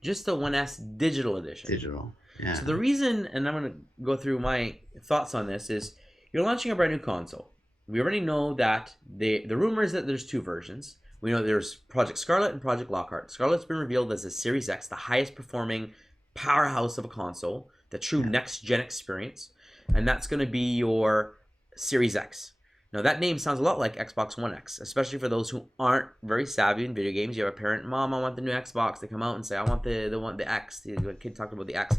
just the One S Digital Edition. Digital, yeah. So the reason, and I'm going to go through my thoughts on this, is you're launching a brand new console. We already know that the rumor is that there's two versions. We know there's Project Scarlet and Project Lockhart. Scarlet's been revealed as a Series X, the highest performing powerhouse of a console, the true next-gen experience, and that's going to be your Series X. Now, that name sounds a lot like Xbox One X, especially for those who aren't very savvy in video games. You have a parent, Mom, I want the new Xbox. They come out and say, I want the X. The kid talked about the X.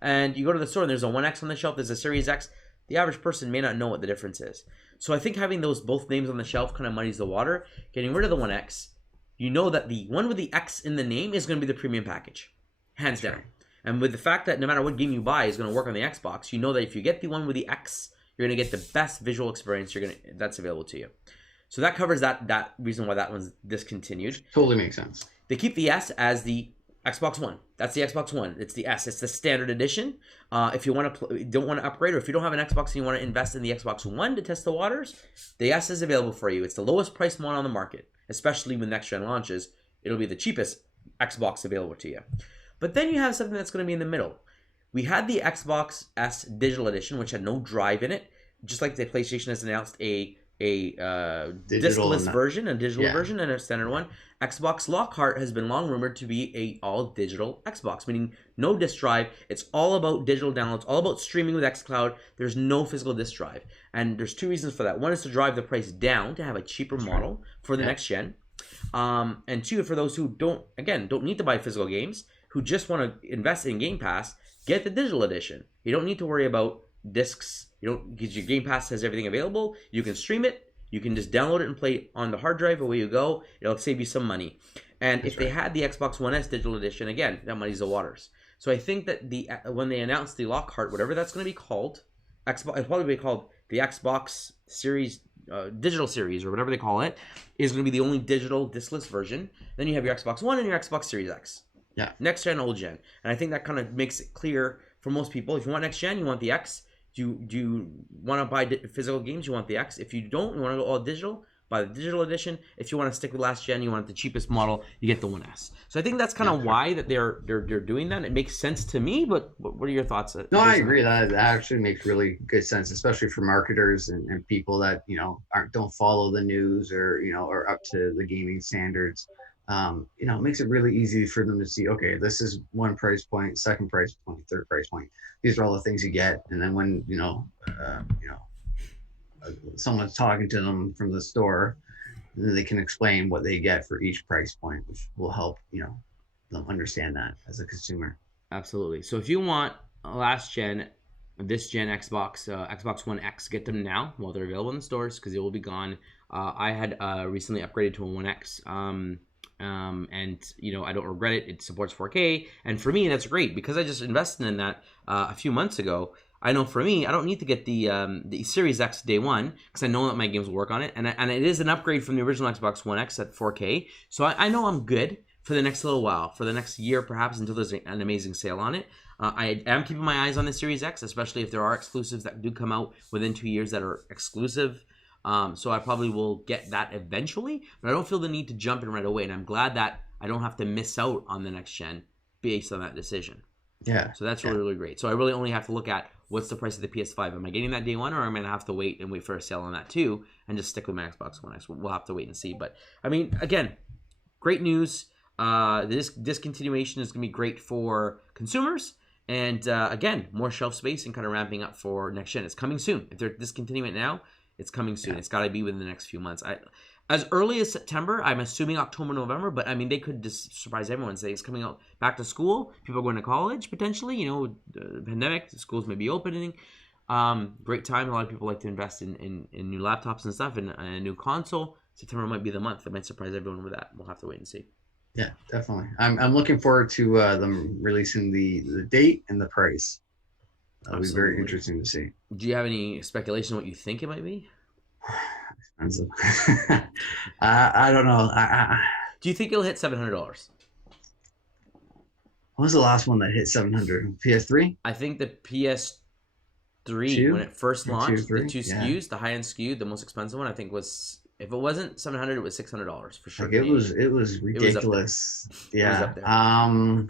And you go to the store and there's a One X on the shelf, there's a Series X. The average person may not know what the difference is. So I think having those both names on the shelf kind of muddies the water. Getting rid of the One X, you know that the one with the X in the name is going to be the premium package. Hands down. And with the fact that no matter what game you buy is going to work on the Xbox, you know that if you get the one with the X, you're going to get the best visual experience that's available to you. So that covers that reason why that one's discontinued. Totally makes sense. They keep the S as the Xbox One. That's the Xbox One. It's the S. It's the standard edition. If you want to don't want to upgrade, or if you don't have an Xbox and you want to invest in the Xbox One to test the waters, the S is available for you. It's the lowest priced one on the market, especially when next gen launches. It'll be the cheapest Xbox available to you. But then you have something that's going to be in the middle. We had the Xbox S Digital Edition, which had no drive in it, just like the PlayStation has announced a discless version, a digital version, and a standard one. Xbox Lockhart has been long rumored to be a all digital Xbox, meaning no disk drive. It's all about digital downloads, all about streaming with xCloud. There's no physical disk drive, and there's two reasons for that. One is to drive the price down to have a cheaper model for the next gen, and two, for those who don't need to buy physical games, who just want to invest in Game Pass, get the digital edition. You don't need to worry about discs. You don't, because your Game Pass has everything available. You can stream it. You can just download it and play it on the hard drive. Away you go. It'll save you some money. And if they had the Xbox One S digital edition, again, that muddies the waters. So I think that when they announced the Lockhart, whatever that's going to be called, it'll probably be called the Xbox Series, digital series, or whatever they call it, is going to be the only digital discless version. Then you have your Xbox One and your Xbox Series X. Yeah. Next gen, old gen. And I think that kind of makes it clear for most people. If you want next gen, you want the X. Do you want to buy physical games? You want the X. If you don't, you want to go all digital, buy the digital edition. If you want to stick with last gen, you want the cheapest model, you get the One S. So I think that's kind of why that they're doing that. It makes sense to me, but what are your thoughts? No, I agree. That actually makes really good sense, especially for marketers and people that don't follow the news or are up to the gaming standards. It makes it really easy for them to see, okay, this is one price point, second price point, third price point. These are all the things you get. And then when, someone's talking to them from the store, then they can explain what they get for each price point, which will help, them understand that as a consumer. Absolutely. So if you want last gen, this gen Xbox, Xbox One X, get them now while they're available in the stores, because it will be gone. I had recently upgraded to a One X. And I don't regret it. It supports 4K, and for me that's great because I just invested in that a few months ago. I know for me, I don't need to get the Series X day one because I know that my games will work on it, and it is an upgrade from the original Xbox One X at 4K. So I know I'm good for the next little while, for the next year perhaps, until there's an amazing sale on it. I am keeping my eyes on the Series X, especially if there are exclusives that do come out within 2 years that are exclusive. So I probably will get that eventually, but I don't feel the need to jump in right away. And I'm glad that I don't have to miss out on the next gen based on that decision. Yeah. So that's really, really great. So I really only have to look at what's the price of the PS5. Am I getting that day one, or am I going to have to wait for a sale on that too and just stick with my Xbox One X? We'll have to wait and see. But I mean, again, great news. This discontinuation is going to be great for consumers. And again, more shelf space and kind of ramping up for next gen. It's coming soon. If they're discontinuing it now, it's coming soon. Yeah. It's got to be within the next few months. As early as September, I'm assuming October, November, but I mean, they could just surprise everyone, say it's coming out back to school. People are going to college, potentially, the pandemic, the schools may be opening. Great time. A lot of people like to invest in new laptops and stuff, and a new console. September might be the month. That might surprise everyone with that. We'll have to wait and see. Yeah, definitely. I'm looking forward to them releasing the date and the price. That'll be very interesting to see. Do you have any speculation on what you think it might be? Expensive. I don't know. Do you think it'll hit $700? What was the last one that hit 700? PS3? I think the PS3, when it first launched, the two SKUs, the high-end SKU, the most expensive one, I think was, if it wasn't $700, it was $600 for sure. Like it was ridiculous. It was up there. I'm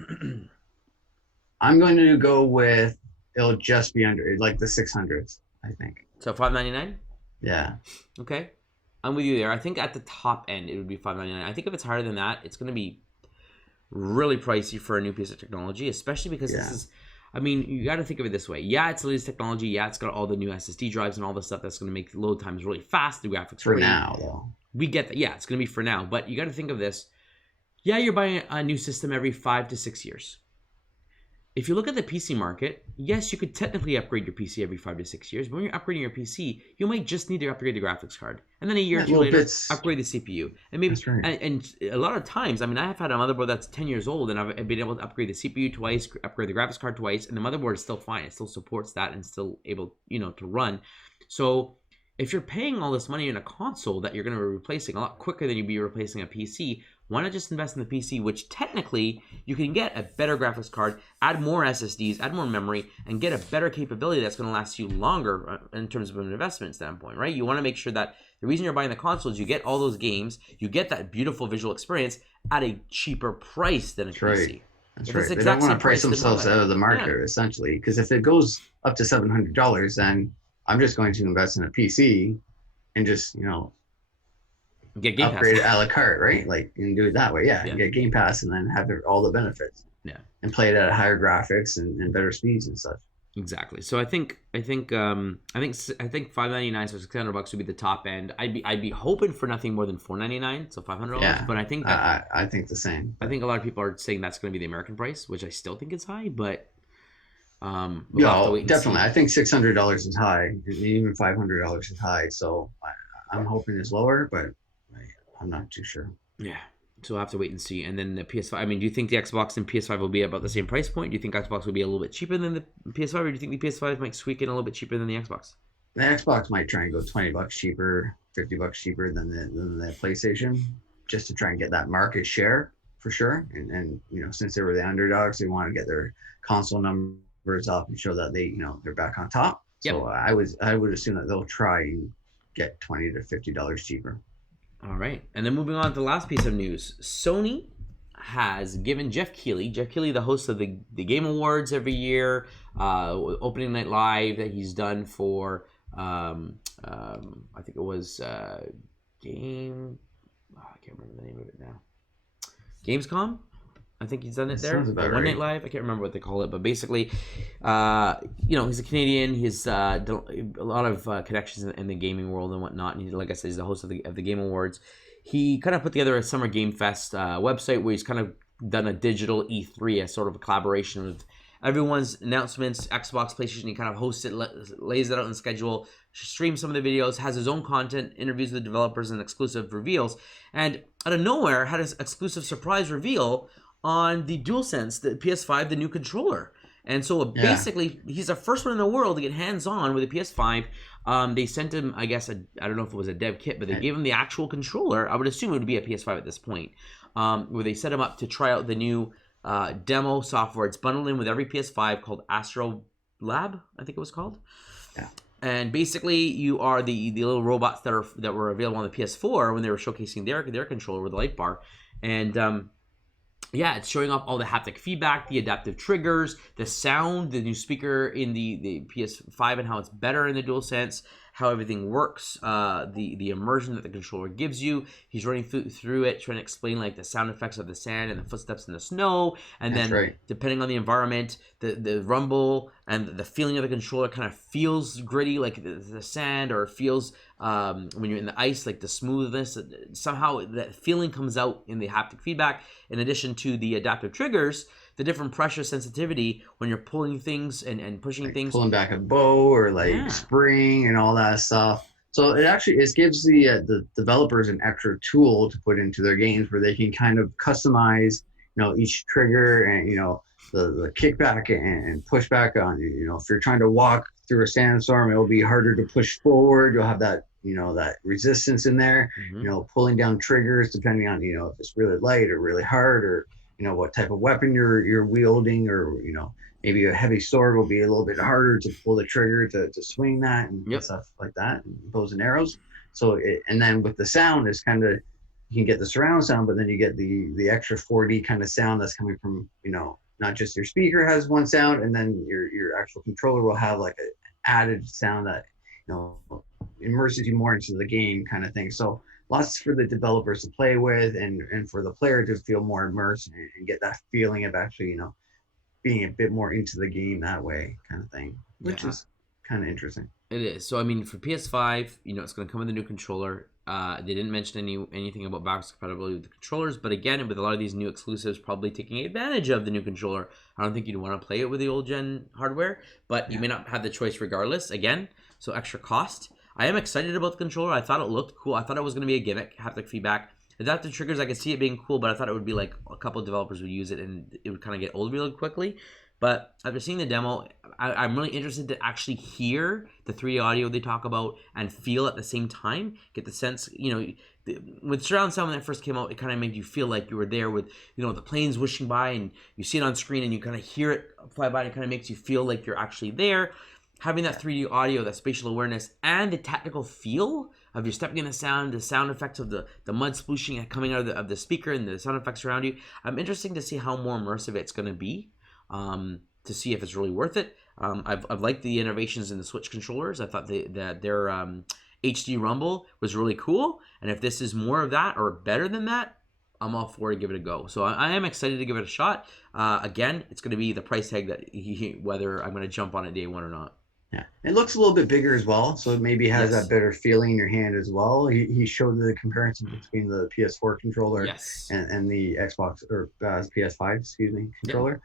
going to go with, it'll just be under, like the 600s, I think. So $599? Yeah. Okay. I'm with you there. I think at the top end, it would be $599. I think if it's higher than that, it's going to be really pricey for a new piece of technology, especially because this is, I mean, you got to think of it this way. Yeah, it's the latest technology. Yeah, it's got all the new SSD drives and all the stuff that's going to make load times really fast. The graphics for now, though. We get that. Yeah, it's going to be for now. But you got to think of this. Yeah, you're buying a new system every 5 to 6 years. If you look at the PC market, yes, you could technically upgrade your PC every 5 to 6 years, but when you're upgrading your PC, you might just need to upgrade the graphics card. And then a year or two later, upgrade the CPU. And maybe, and a lot of times, I mean, I have had a motherboard that's 10 years old, and I've been able to upgrade the CPU twice, upgrade the graphics card twice, and the motherboard is still fine. It still supports that and still able, to run. So if you're paying all this money in a console that you're going to be replacing a lot quicker than you'd be replacing a PC, why not just invest in the PC, which technically you can get a better graphics card, add more SSDs, add more memory, and get a better capability that's going to last you longer in terms of an investment standpoint, right? You want to make sure that the reason you're buying the console is you get all those games, you get that beautiful visual experience at a cheaper price than a PC. Right. That's right. They don't want to price themselves out of the market, essentially, because if it goes up to $700, then I'm just going to invest in a PC and just, get Game upgrade Pass. it a la carte, right? Like, and do it that way. Yeah. Yeah. You get Game Pass and then have all the benefits. Yeah. And play it at higher graphics and better speeds and such. Exactly. So I think $599 so $600 would be the top end. I'd be hoping for nothing more than $499, so $500. Yeah, but I think I think the same. I think a lot of people are saying that's going to be the American price, which I still think is high, but yeah, definitely. I think $600 is high. Even $500 is high. So I'm hoping it's lower, but I'm not too sure. Yeah. So we'll have to wait and see. And then the PS5, I mean, do you think the Xbox and PS5 will be about the same price point? Do you think Xbox will be a little bit cheaper than the PS5, or do you think the PS5 might squeak in a little bit cheaper than the Xbox? The Xbox might try and go $20 cheaper, $50 cheaper than the PlayStation, just to try and get that market share for sure. And since they were the underdogs, they want to get their console numbers up and show that they're back on top. Yep. So I would assume that they'll try and get $20 to $50 cheaper. All right. And then moving on to the last piece of news. Sony has given Jeff Keighley, the host of the Game Awards every year, opening night live that he's done for, I think it was I can't remember the name of it now. Gamescom? I think he's done it there. Sounds about One right. Night Live. I can't remember what they call it, but basically, he's a Canadian. He's a lot of connections in the gaming world and whatnot. And like I said, he's the host of the Game Awards. He kind of put together a Summer Game Fest website where he's kind of done a digital E3 as sort of a collaboration with everyone's announcements, Xbox, PlayStation. He kind of hosts it, lays it out in the schedule, streams some of the videos, has his own content, interviews with developers, and exclusive reveals. And out of nowhere, had an exclusive surprise reveal on the Dualsense, the PS5, the new controller. And so basically, he's the first one in the world to get hands-on with a PS5. They sent him, I guess, I don't know if it was a dev kit, but they gave him the actual controller. I would assume it would be a PS5 at this point, where they set him up to try out the new demo software. It's bundled in with every PS5 called Astro Lab, I think it was called. Yeah. And basically, you are the little robots that were available on the PS4 when they were showcasing their controller with the light bar. And it's showing off all the haptic feedback, the adaptive triggers, the sound, the new speaker in the PS5 and how it's better in the DualSense, how everything works, the immersion that the controller gives you. He's running through it, trying to explain like the sound effects of the sand and the footsteps in the snow. And depending on the environment, the rumble and the feeling of the controller kind of feels gritty like the sand, or it feels when you're in the ice, like the smoothness. Somehow that feeling comes out in the haptic feedback, in addition to the adaptive triggers, the different pressure sensitivity when you're pulling things and pushing things. Pulling back a bow or spring and all that stuff. So it gives the developers an extra tool to put into their games where they can kind of customize, each trigger and, the kickback and pushback on, if you're trying to walk through a sandstorm, it'll be harder to push forward. You'll have that, that resistance in there, pulling down triggers depending on, if it's really light or really hard, or, what type of weapon you're wielding, or, maybe a heavy sword will be a little bit harder to pull the trigger to swing that and stuff like that, and bows and arrows. So, and then with the sound, it's kind of, you can get the surround sound, but then you get the extra 4D kind of sound that's coming from, not just your speaker has one sound, and then your actual controller will have like an added sound that, immerses you more into the game kind of thing. So lots for the developers to play with, and for the player to feel more immersed and get that feeling of actually, being a bit more into the game that way kind of thing, which is kind of interesting. It is. So, I mean, for PS5, it's going to come with a new controller. They didn't mention anything about backwards compatibility with the controllers, but again, with a lot of these new exclusives probably taking advantage of the new controller, I don't think you'd want to play it with the old gen hardware, but you may not have the choice regardless. Again, so extra cost. I am excited about the controller. I thought it looked cool. I thought it was going to be a gimmick, haptic feedback. Adaptive triggers, I could see it being cool, but I thought it would be like a couple of developers would use it and it would kind of get old really quickly. But after seeing the demo, I'm really interested to actually hear the 3D audio they talk about and feel at the same time. Get the sense, with surround sound when it first came out, it kind of made you feel like you were there with, the planes whooshing by, and you see it on screen and you kind of hear it fly by, and it kind of makes you feel like you're actually there. Having that 3D audio, that spatial awareness, and the tactical feel of you're stepping in the sound effects of the mud splooshing coming out of the speaker and the sound effects around you. I'm interested to see how more immersive it's going to be, to see if it's really worth it. I've liked the innovations in the Switch controllers. I thought that their HD Rumble was really cool. And if this is more of that or better than that, I'm all for to give it a go. So I am excited to give it a shot. Again, it's going to be the price tag that whether I'm going to jump on it day one or not. Yeah, it looks a little bit bigger as well, so it maybe has that better feeling in your hand as well. He showed the comparison between the PS4 controller and the Xbox or PS5, excuse me, controller.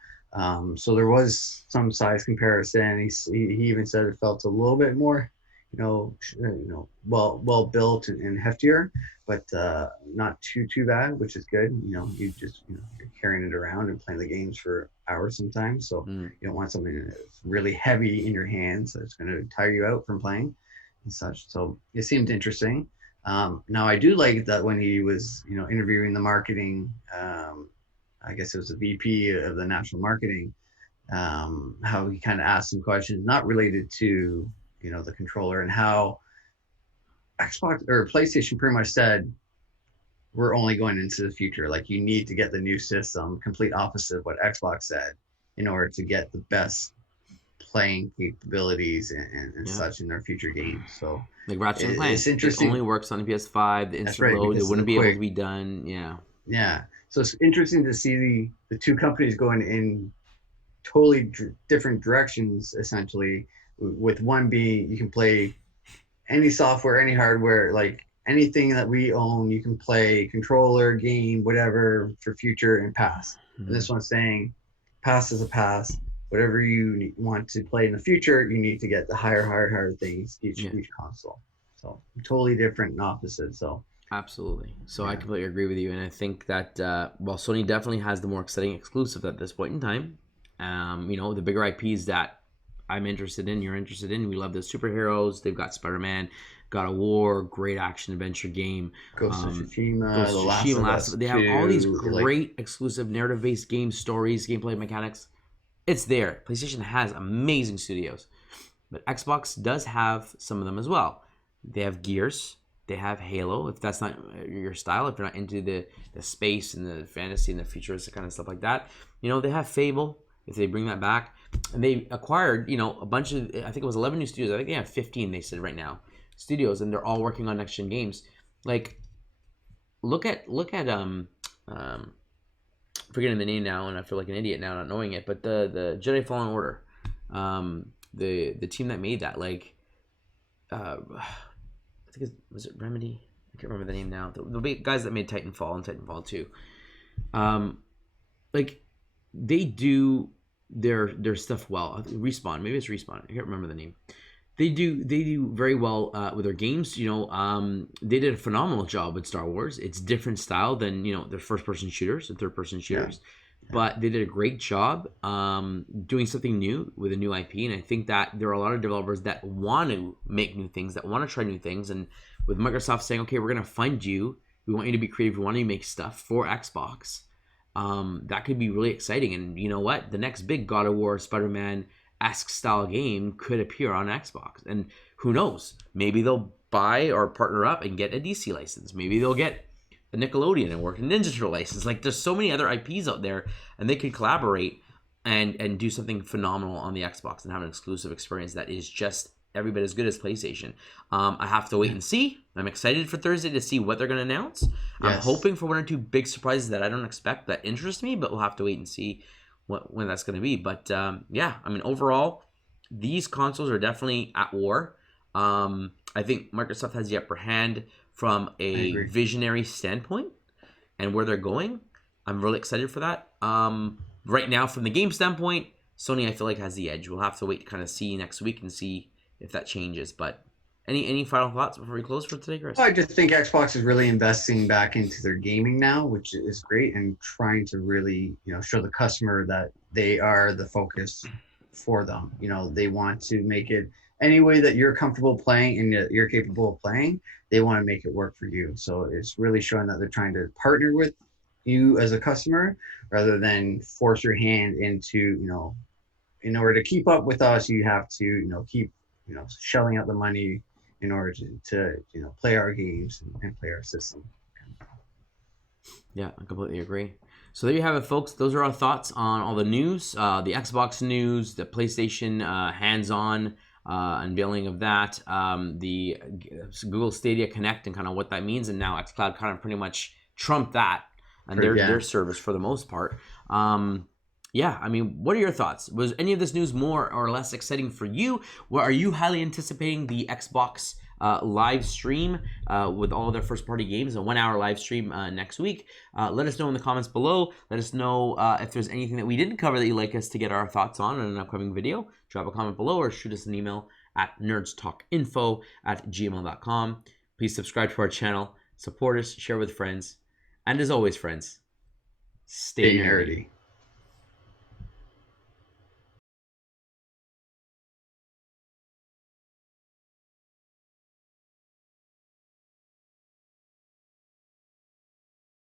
So there was some size comparison. He even said it felt a little bit more, well built and heftier, but not too bad, which is good. You just you're carrying it around and playing the games for hours sometimes, so you don't want something that's really heavy in your hands that's going to tire you out from playing and such. So it seemed interesting. Now I do like that when he was interviewing the marketing, I guess it was the VP of the national marketing, how he kind of asked some questions not related to the controller, and how Xbox or PlayStation pretty much said, we're only going into the future. Like, you need to get the new system, complete opposite of what Xbox said, in order to get the best playing capabilities and such in their future games. So like Ratchet and Clank, it only works on the PS5. The instant load, it wouldn't be able to be done. Yeah. So it's interesting to see the two companies going in totally different directions, essentially, with one being you can play any software, any hardware, like anything that we own, you can play, controller, game, whatever, for future and past. And this one's saying past is a past. Whatever you want to play in the future, you need to get the higher things each console. So totally different and opposite. So absolutely. So I completely agree with you, and I think that while Sony definitely has the more exciting exclusive at this point in time, the bigger IPs that I'm interested in, you're interested in. We love the superheroes. They've got Spider-Man, God of War, great action adventure game. Ghost of Tsushima, The Last of Us. They have all these great exclusive narrative-based game stories, gameplay mechanics. It's there. PlayStation has amazing studios, but Xbox does have some of them as well. They have Gears. They have Halo. If that's not your style, if you're not into the space and the fantasy and the futuristic kind of stuff like that, they have Fable. If they bring that back, and they acquired, a bunch of, I think it was 11 new studios. I think they have 15. They said right now, studios, and they're all working on next gen games. Like, look at forgetting the name now, and I feel like an idiot now not knowing it. But the Jedi Fallen Order, the team that made that, like, I think was it Remedy? I can't remember the name now. The guys that made Titanfall and Titanfall 2, like, they do their stuff well. Respawn, maybe it's Respawn. I can't remember the name. They do very well with their games. They did a phenomenal job with Star Wars. It's different style than their first person shooters and third person shooters, but they did a great job doing something new with a new IP. And I think that there are a lot of developers that want to make new things, that want to try new things. And with Microsoft saying, okay, we're gonna fund you. We want you to be creative. We want you to make stuff for Xbox. That could be really exciting. And you know what? The next big God of War, Spider-Man-esque style game could appear on Xbox. And who knows? Maybe they'll buy or partner up and get a DC license. Maybe they'll get a Nickelodeon and work a Ninja Turtle license. Like, there's so many other IPs out there, and they could collaborate and do something phenomenal on the Xbox and have an exclusive experience that is just every bit as good as PlayStation. I have to wait and see. I'm excited for Thursday to see what they're going to announce. Yes. I'm hoping for one or two big surprises that I don't expect that interest me, but we'll have to wait and see when that's going to be. But overall, these consoles are definitely at war. I think Microsoft has the upper hand from a visionary standpoint and where they're going. I'm really excited for that. Right now, from the game standpoint, Sony, I feel like, has the edge. We'll have to wait to kind of see next week and see if that changes. But Any final thoughts before we close for today, Chris? I just think Xbox is really investing back into their gaming now, which is great, and trying to really, show the customer that they are the focus for them. They want to make it any way that you're comfortable playing and that you're capable of playing. They want to make it work for you. So it's really showing that they're trying to partner with you as a customer rather than force your hand into, in order to keep up with us, you have to, keep, shelling out the money in order to play our games and play our system. Yeah, I completely agree. So there you have it, folks. Those are our thoughts on all the news, the Xbox news, the PlayStation hands-on unveiling of that, the Google Stadia Connect and kind of what that means, and now xCloud kind of pretty much trumped that and their service for the most part. Yeah, I mean, what are your thoughts? Was any of this news more or less exciting for you? Are you highly anticipating the Xbox live stream with all of their first party games, a 1-hour live stream next week? Let us know in the comments below. Let us know if there's anything that we didn't cover that you'd like us to get our thoughts on in an upcoming video. Drop a comment below or shoot us an email at nerdstalkinfo@gmail.com. Please subscribe to our channel, support us, share with friends, and as always, friends, stay nerdy.